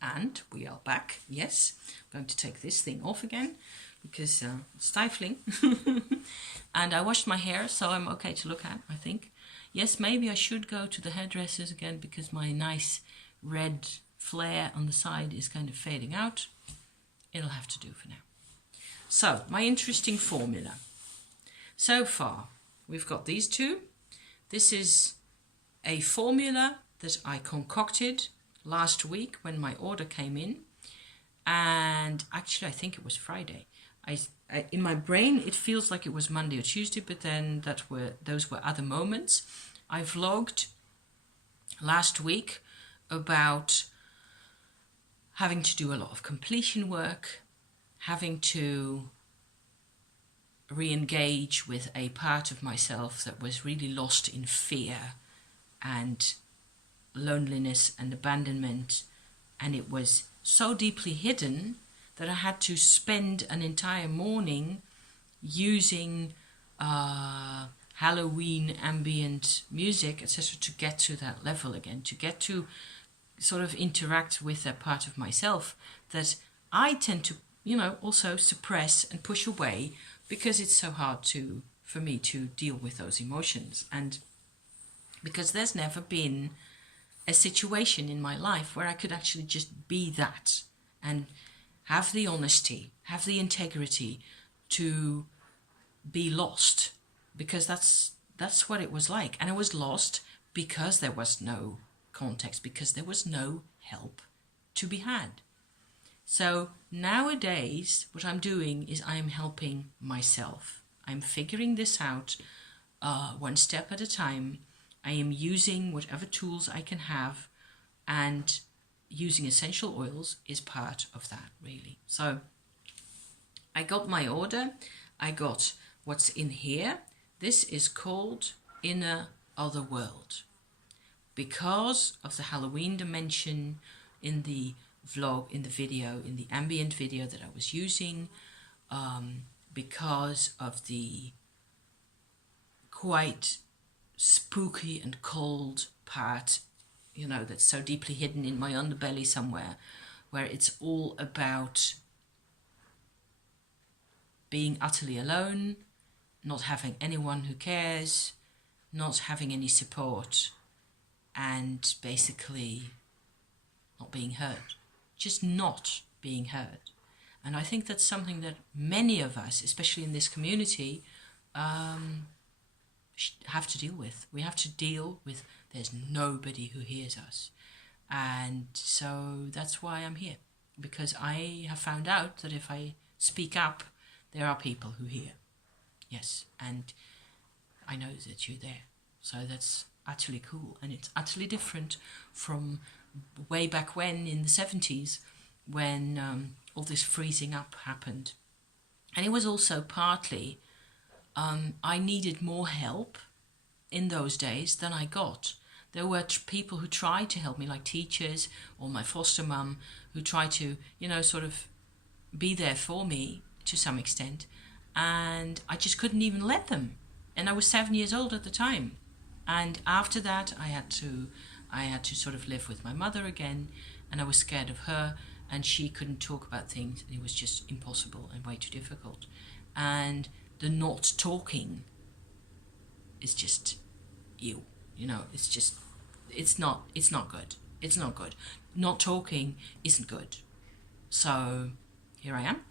And we are back. Yes, I'm going to take this thing off again because it's stifling. And I washed my hair, so I'm okay to look at, I think. Yes, maybe I should go to the hairdressers again because my nice red flare on the side is kind of fading out. It'll have to do for now. So, my interesting formula. So far, we've got these two. This is a formula that I concocted last week when my order came in. And actually, I think it was Friday. In my brain, it feels like it was Monday or Tuesday, but then those were other moments. I vlogged last week about having to do a lot of completion work, having to re-engage with a part of myself that was really lost in fear and loneliness and abandonment, and it was so deeply hidden that I had to spend an entire morning using Halloween ambient music, etc., to get to that level again, to get to sort of interact with that part of myself that I tend to, also suppress and push away because it's so hard for me to deal with those emotions. And because there's never been a situation in my life where I could actually just be that and have the honesty, have the integrity to be lost, because that's what it was like. And I was lost because there was no context, because there was no help to be had. So nowadays, what I'm doing is I'm helping myself. I'm figuring this out one step at a time. I am using whatever tools I can have, and using essential oils is part of that, really. So I got my order. I got what's in here. This is called Otherworld. Because of the Halloween dimension in the vlog, in the video, in the ambient video that I was using, because of the quite spooky and cold part, that's so deeply hidden in my underbelly somewhere, where it's all about being utterly alone, not having anyone who cares, not having any support, and basically not being heard. Just not being heard. And I think that's something that many of us, especially in this community, have to deal with. We have to deal with there's nobody who hears us. And so that's why I'm here. Because I have found out that if I speak up, there are people who hear. Yes, and I know that you're there. So that's utterly cool. And it's utterly different from way back when in the 70s when all this freezing up happened. And it was also partly I needed more help in those days than I got. There were people who tried to help me, like teachers or my foster mum, who tried to, sort of be there for me to some extent. And I just couldn't even let them. And I was 7 years old at the time. And after that, I had to sort of live with my mother again, and I was scared of her, and she couldn't talk about things, and it was just impossible and way too difficult. And the not talking is just it's not good. It's not good. Not talking isn't good. So here I am.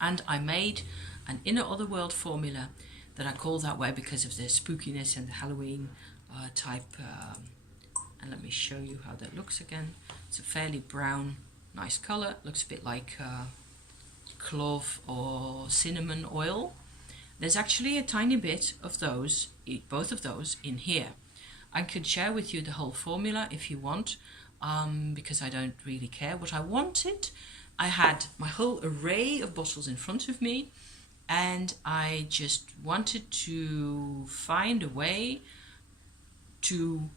And I made an Otherworld formula that I call that way because of the spookiness and the Halloween type. And let me show you how that looks again. It's a fairly brown, nice color. Looks a bit like clove or cinnamon oil. There's actually a tiny bit of those, both of those, in here. I could share with you the whole formula if you want, because I don't really care. What I wanted, I had my whole array of bottles in front of me, and I just wanted to find a way to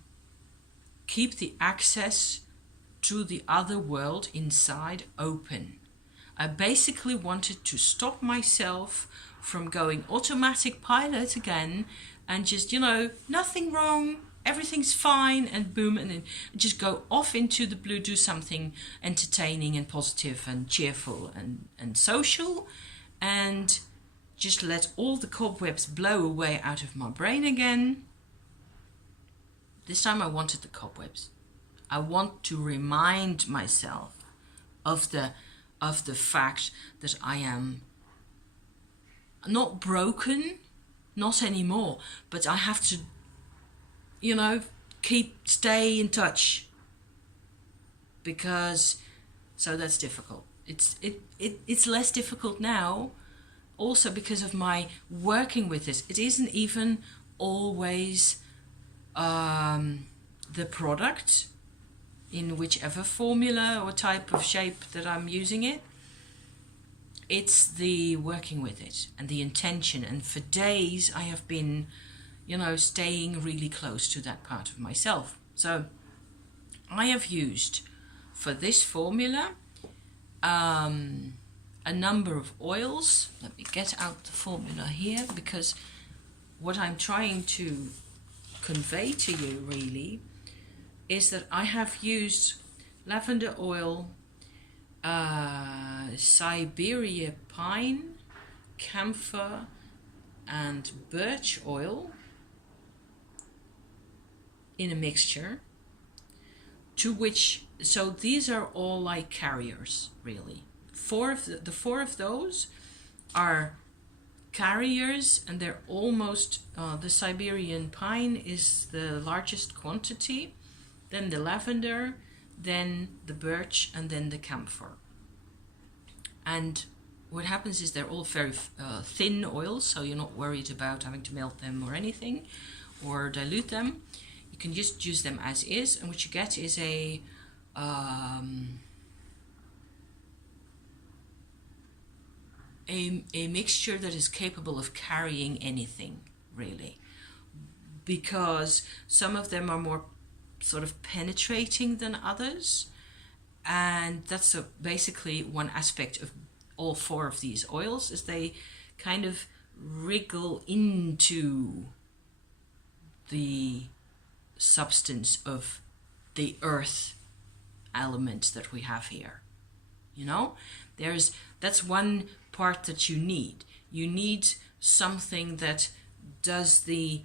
keep the access to the other world inside open. I basically wanted to stop myself from going automatic pilot again and just, nothing wrong, everything's fine, and boom, and then just go off into the blue, do something entertaining and positive and cheerful and social, and just let all the cobwebs blow away out of my brain again. This time I wanted the cobwebs. I want to remind myself of the fact that I am not broken, not anymore, but I have to, stay in touch, because so that's difficult. It's less difficult now, also because of my working with this. It isn't even always the product in whichever formula or type of shape that I'm using it. It's the working with it and the intention. And for days I have been, staying really close to that part of myself. So I have used for this formula a number of oils. Let me get out the formula here, because what I'm trying to convey to you really is that I have used lavender oil, Siberia pine, camphor and birch oil in a mixture, to which, so these are all like carriers really. The four of those are carriers, and they're almost, the Siberian pine is the largest quantity, then the lavender, then the birch, and then the camphor. And what happens is they're all very thin oils, so you're not worried about having to melt them or anything or dilute them. You can just use them as is, and what you get is a mixture that is capable of carrying anything really, because some of them are more sort of penetrating than others, and that's basically one aspect of all four of these oils, is they kind of wriggle into the substance of the earth element that we have here. That's one part that you need. You need something that does the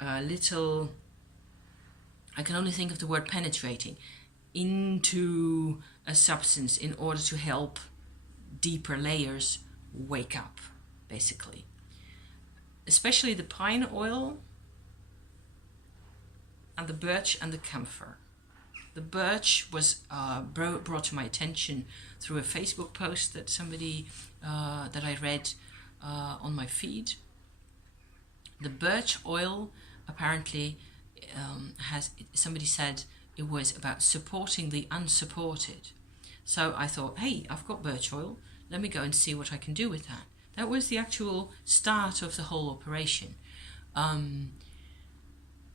little, I can only think of the word penetrating, into a substance in order to help deeper layers wake up, basically. Especially the pine oil and the birch and the camphor. The birch was brought to my attention through a Facebook post that somebody that I read on my feed. The birch oil apparently somebody said it was about supporting the unsupported. So I thought, hey, I've got birch oil, let me go and see what I can do with that. That was the actual start of the whole operation. And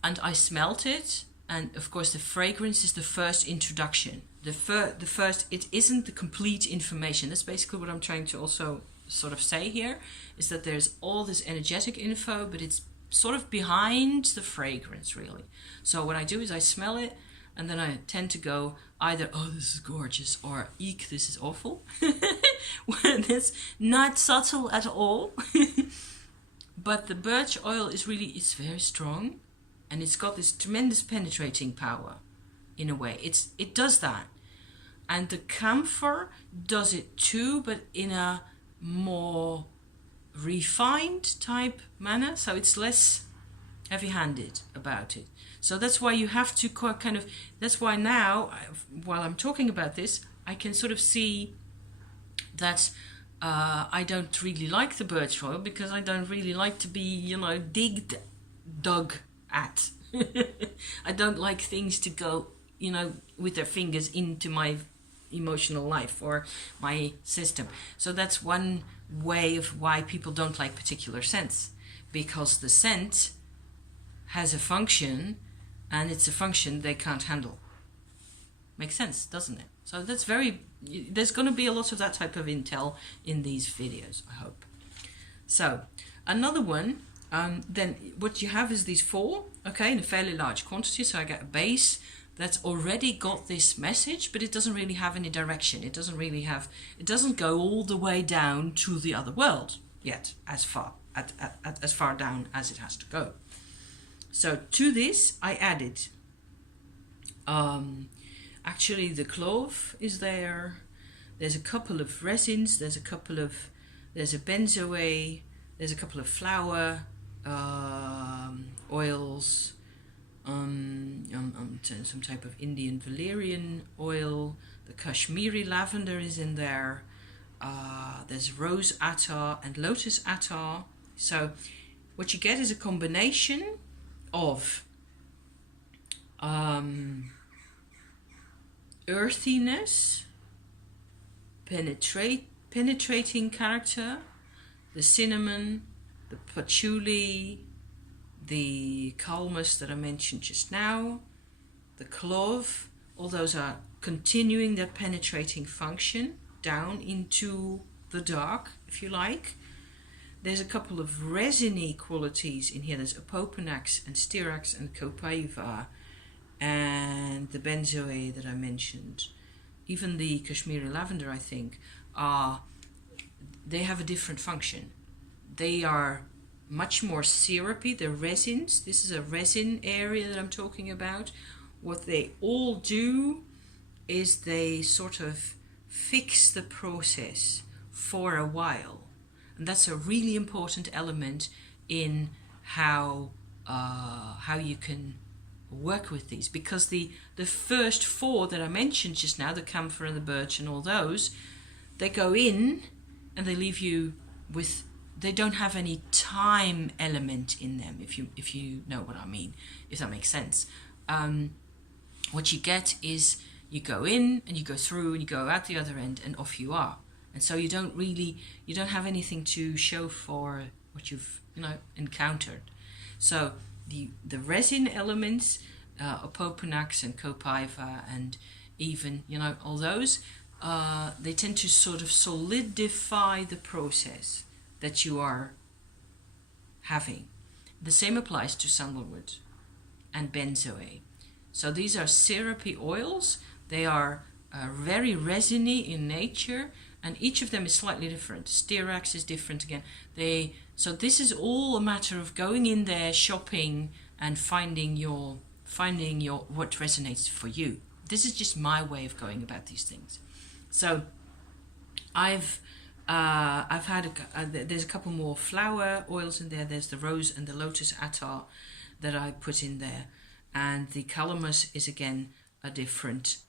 I smelt it, and of course the fragrance is the first introduction. The first, it isn't the complete information. That's basically what I'm trying to also sort of say here, is that there's all this energetic info, but it's sort of behind the fragrance really. So what I do is I smell it, and then I tend to go either, oh, this is gorgeous, or eek, this is awful. When it's not subtle at all. But the birch oil is really, it's very strong, and it's got this tremendous penetrating power in a way. It does that. And the camphor does it too, but in a more refined type manner, so it's less heavy-handed about it. So that's why you have to kind of, that's why now, while I'm talking about this, I can sort of see that I don't really like the birch oil, because I don't really like to be, dug at. I don't like things to go, with their fingers into my emotional life or my system. So that's one way of why people don't like particular scents, because the scent has a function, and it's a function they can't handle. Makes sense, doesn't it? So that's there's going to be a lot of that type of intel in these videos, I hope. So another one, then what you have is these four okay, in a fairly large quantity. So I get a base that's already got this message, but it doesn't really have any direction. It doesn't go all the way down to the other world yet, as far as far down as it has to go. So to this I added actually the clove is there. There's a couple of resins, there's a benzoate, there's a couple of flower oils, some type of Indian valerian oil. The Kashmiri lavender is in there. There's rose attar and lotus attar. So what you get is a combination of earthiness, penetrating character, the cinnamon, the patchouli, the calmus that I mentioned just now, the clove. All those are continuing their penetrating function down into the dark, if you like. There's a couple of resiny qualities in here. There's opoponax and styrax and copaiba and the benzoate that I mentioned. Even the Kashmiri lavender, I think, they have a different function. They are much more syrupy. They're resins. This is a resin area that I'm talking about. What they all do is they sort of fix the process for a while. And that's a really important element in how you can work with these, because the first four that I mentioned just now, the camphor and the birch and all those, they go in and they leave you with, they don't have any time element in them, if you know what I mean, if that makes sense. What you get is you go in and you go through and you go out the other end and off you are. And so you don't have anything to show for what you've encountered. So the resin elements, opoponax and copaiba and even all those, they tend to sort of solidify the process that you are having. The same applies to sandalwood and benzoate. So these are syrupy oils. They are very resiny in nature, and each of them is slightly different. Styrax is different again. So this is all a matter of going in there, shopping, and finding your what resonates for you. This is just my way of going about these things. So I've had there's a couple more flower oils in there. There's the rose and the lotus attar that I put in there, and the calamus is again a different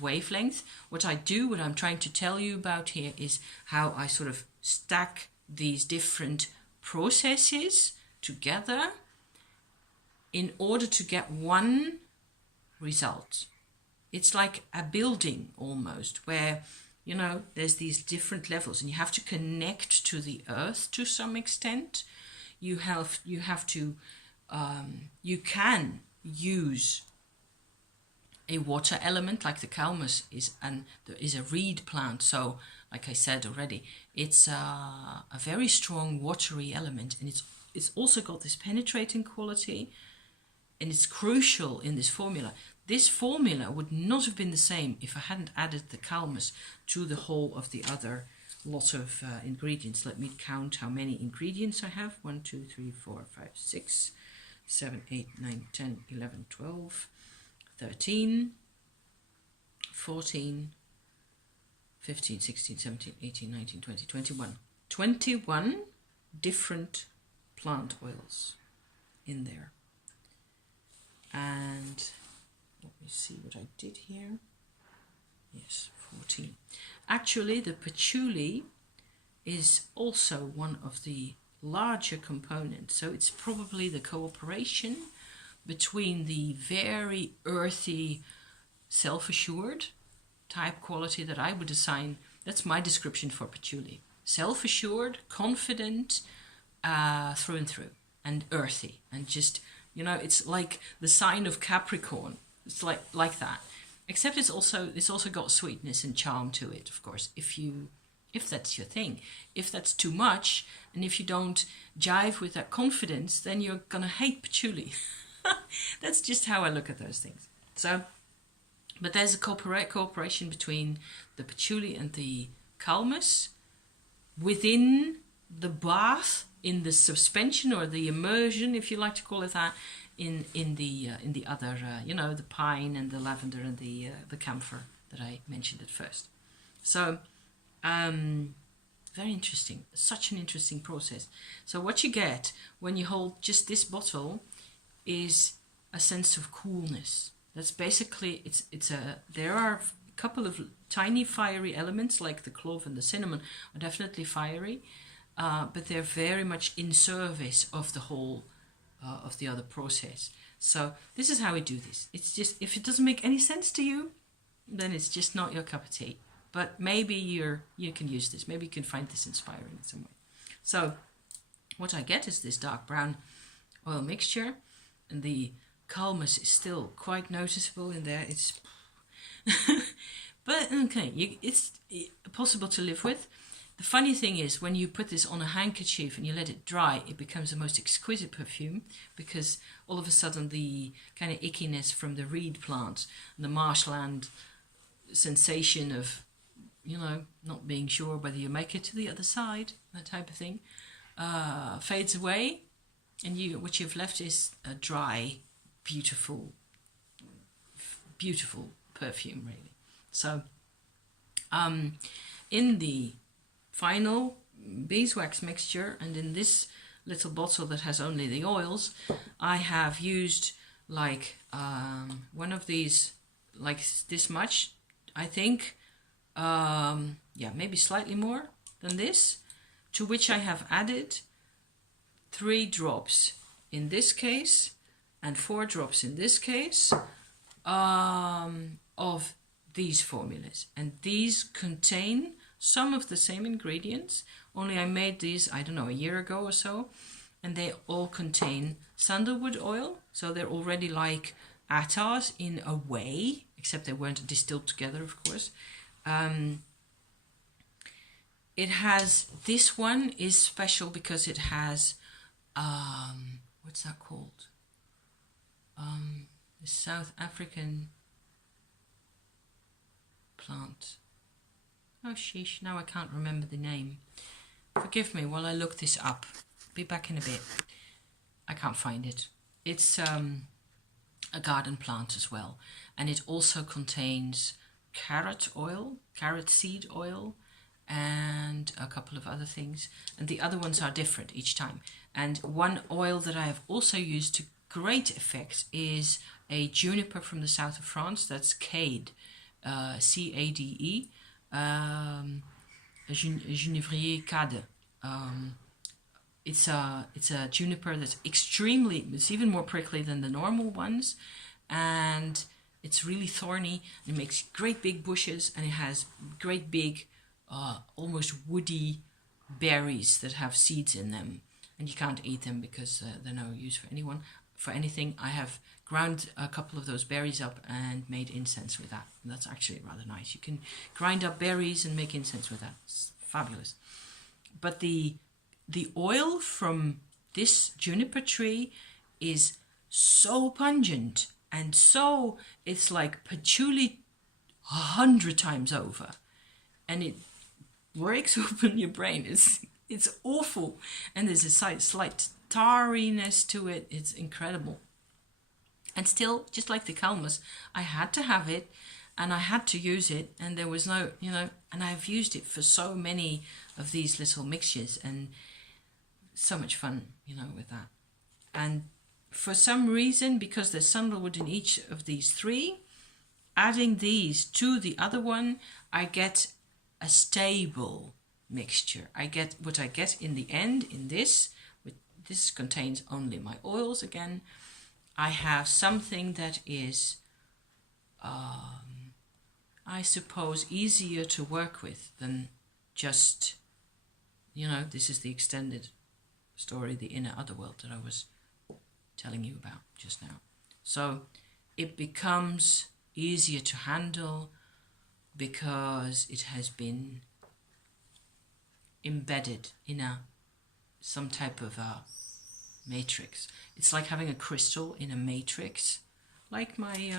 wavelength. What I'm trying to tell you about here is how I sort of stack these different processes together in order to get one result. It's like a building almost, where there's these different levels, and you have to connect to the earth to some extent. You can use a water element, like the calmus is a reed plant. So, like I said already, it's a very strong watery element, and it's also got this penetrating quality, and it's crucial in this formula. This formula would not have been the same if I hadn't added the calmus to the whole of the other lot of ingredients. Let me count how many ingredients I have. 1, 2, 3, 4, 5, 6, 7, 8, 9, 10, 11, 12, 13, 14, 15, 16, 17, 18, 19, 20, 21. 21 different plant oils in there. And let me see what I did here. Yes, 14. Actually, the patchouli is also one of the larger components. So it's probably the cooperation between the very earthy, self-assured type quality that I would assign. That's my description for patchouli. Self-assured, confident, through and through, and earthy, and just, it's like the sign of Capricorn. It's like that. Except it's also got sweetness and charm to it, of course, if you if that's your thing. If that's too much, and if you don't jive with that confidence, then you're gonna hate patchouli. That's just how I look at those things. So, but there's a cooperation between the patchouli and the calmus within the bath, in the suspension or the immersion, if you like to call it that, in the other, the pine and the lavender and the camphor that I mentioned at first. So, very interesting. Such an interesting process. So what you get when you hold just this bottle is a sense of coolness. That's basically, there are a couple of tiny fiery elements, like the clove and the cinnamon are definitely fiery, but they're very much in service of the whole of the other process. So this is how we do this. It's just, if it doesn't make any sense to you, then it's just not your cup of tea. But maybe you can use this. Maybe you can find this inspiring in some way. So what I get is this dark brown oil mixture, and the calmus is still quite noticeable in there. It's but okay, it's possible to live with. The funny thing is, when you put this on a handkerchief and you let it dry, it becomes the most exquisite perfume, because all of a sudden the kind of ickiness from the reed plant and the marshland sensation of, not being sure whether you make it to the other side, that type of thing, fades away, and what you've left is a dry, beautiful perfume, really. So, in the final beeswax mixture, and in this little bottle that has only the oils, I have used like one of these, like this much, I think, maybe slightly more than this, to which I have added 3 drops in this case and 4 drops in this case of these formulas. And these contain some of the same ingredients, only I made these, I don't know, a year ago or so, and they all contain sandalwood oil, so they're already like attars in a way, except they weren't distilled together, of course. It has, this one is special because it has, what's that called? The South African plant. Oh sheesh, now I can't remember the name. Forgive me while I look this up. Be back in a bit. I can't find it. It's a garden plant as well, and it also contains carrot seed oil, and a couple of other things, and the other ones are different each time. And one oil that I have also used to great effect is a juniper from the south of France. That's Cade, C-A-D-E, Genevrier Cade. It's a juniper that's it's even more prickly than the normal ones, and it's really thorny, and it makes great big bushes, and it has great big almost woody berries that have seeds in them, and you can't eat them because they're no use for anything. I have ground a couple of those berries up and made incense with that, and that's actually rather nice. You can grind up berries and make incense with that. It's fabulous. But the oil from this juniper tree is so pungent, and so it's like patchouli 100 times over, and it breaks open your brain. It's awful, and there's a slight tarriness to it. It's incredible. And still, just like the calmus, I had to have it, and I had to use it, and there was no, and I've used it for so many of these little mixtures, and so much fun, with that. And for some reason, because there's sandalwood in each of these 3, adding these to the other one, I get a stable mixture. I get what I get in the end in this. This contains only my oils again. I have something that is, I suppose, easier to work with than just, this is the extended story, the inner otherworld that I was telling you about just now. So it becomes easier to handle because it has been embedded in some type of matrix. It's like having a crystal in a matrix, like my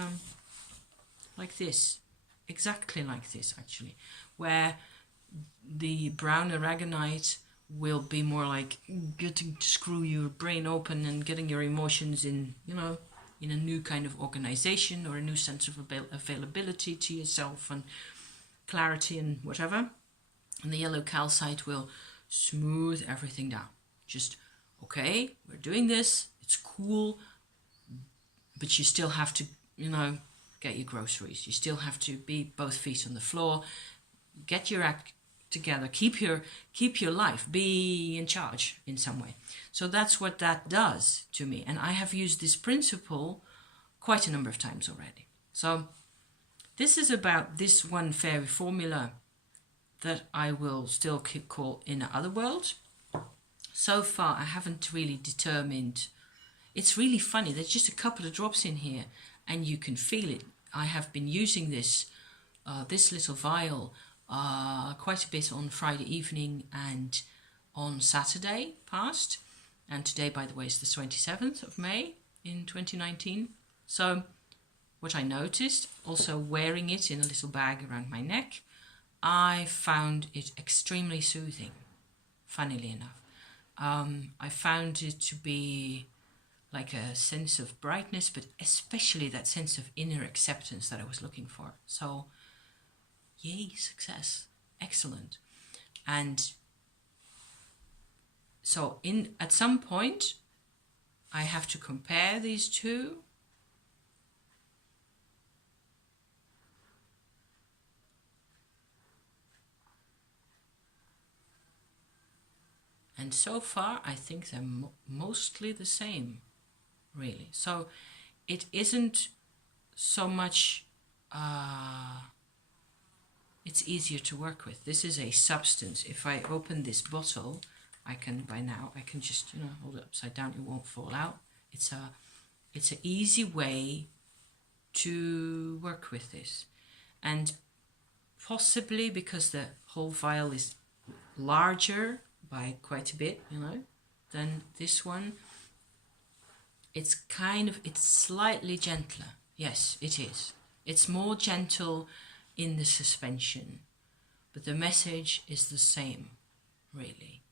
like this, exactly like this actually, where the brown aragonite will be more like getting to screw your brain open and getting your emotions in, you know, in a new kind of organization or a new sense of availability to yourself and clarity and whatever. And the yellow calcite will smooth everything down. Just, okay, we're doing this, it's cool, but you still have to, you know, get your groceries. You still have to be both feet on the floor, get your act together, keep your life, be in charge in some way. So that's what that does to me. And I have used this principle quite a number of times already. So this is about this one fairy formula that I will still call in Otherworld. So far, I haven't really determined. It's really funny. There's just a couple of drops in here, and you can feel it. I have been using this little vial quite a bit on Friday evening and on Saturday past. And today, by the way, is the 27th of May in 2019. So what I noticed, also wearing it in a little bag around my neck, I found it extremely soothing, funnily enough. I found it to be like a sense of brightness, but especially that sense of inner acceptance that I was looking for. So, yay, success. Excellent. And so at some point, I have to compare these two. And so far, I think they're mostly the same, really. So it isn't so much, it's easier to work with. This is a substance. If I open this bottle, I can just, you know, hold it upside down. It won't fall out. It's an easy way to work with this. And possibly because the whole vial is larger by quite a bit, you know, than this one, it's slightly gentler. Yes, it is. It's more gentle in the suspension, but the message is the same, really.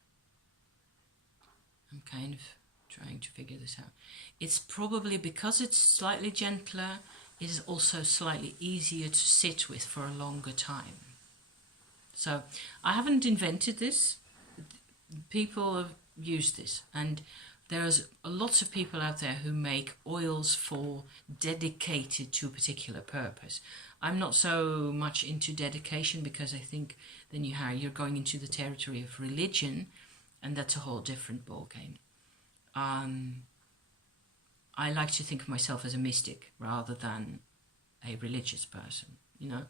I'm kind of trying to figure this out. It's probably because it's slightly gentler, it is also slightly easier to sit with for a longer time. So I haven't invented this. People have used this, and there's lots of people out there who make oils dedicated to a particular purpose. I'm not so much into dedication, because I think then you're going into the territory of religion, and that's a whole different ballgame. I like to think of myself as a mystic rather than a religious person, you know.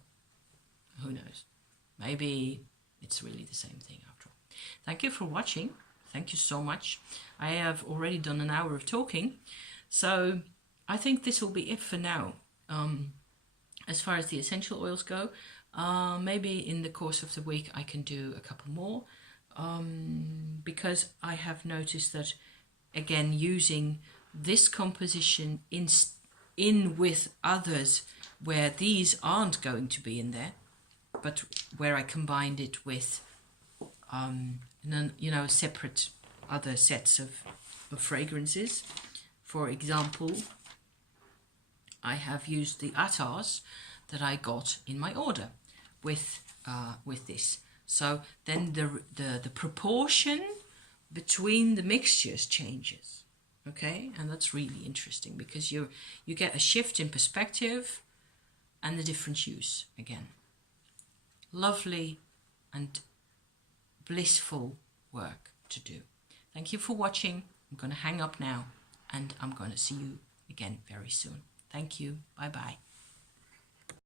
Who knows? Maybe it's really the same thing after all. Thank you for watching. Thank you so much. I have already done an hour of talking, so I think this will be it for now. As far as the essential oils go, maybe in the course of the week I can do a couple more, because I have noticed that, again, using this composition in with others where these aren't going to be in there, but where I combined it with separate other sets of fragrances. For example, I have used the attars that I got in my order with this. So then the proportion between the mixtures changes. Okay, and that's really interesting, because you get a shift in perspective and the different use again. Lovely and blissful work to do. Thank you for watching. I'm going to hang up now, and I'm going to see you again very soon. Thank you. Bye bye.